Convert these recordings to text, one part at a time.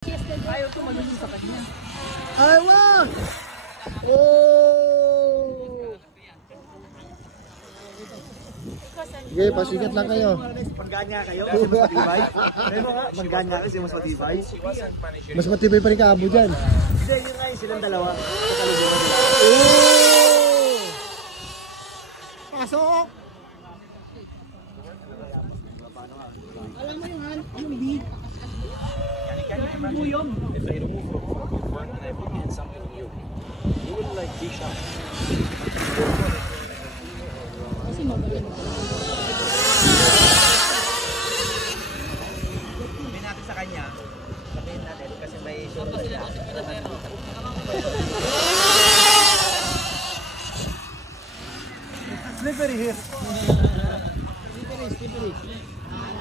Ayaw ito magiging sa kanya. Ay, wag! Oh! Sige, pasikat lang kayo. Mangganya kayo kasi mas matibay. Mangganya kasi mas matibay. Mas matibay pa rin kaabo dyan. Hindi, yun nga yung silang dalawa. Kakalubungan sila. Oh! Pasok! Alam mo yung beat. Yung buyong. If I remove one and I put in something new, you will like be shocked. Kasi magaling. Sabihin natin sa kanya. Sabihin natin kasi may sure na siya. Slippery here. Slippery.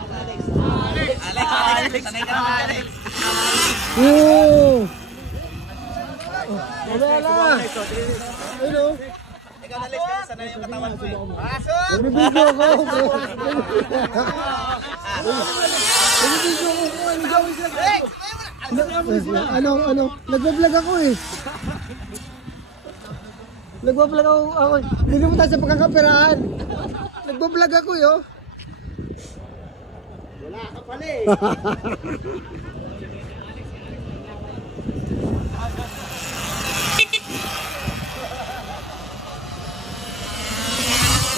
Alex, sanay ka naman, Alex. Oh! Wala na! Ano? Ikaw, Alex, kasi sanay yung katawan mo eh. Pasok! Nagbibidyo ako! Nagbibidyo ako! Ano? Nagbablog ako eh! Nagbablog ako! Hindi mo tayo sa pagkakapiraan! Nagbablog ako eh oh! Wala ka pala eh.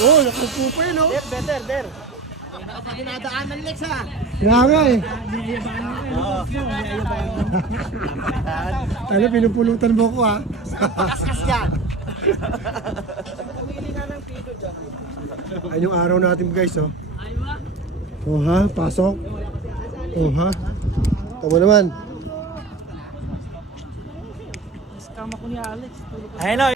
Oh, nakapupa yun oh! Better. Dinadaanan Lex ha. Kaya nga eh! Ano, pinupulutan mo ko ha? Kaskas yan. Ayun yung araw natin guys oh. Oh ha, pasok. Oh ha. Tama naman. Kama ko ni Alex. Hello.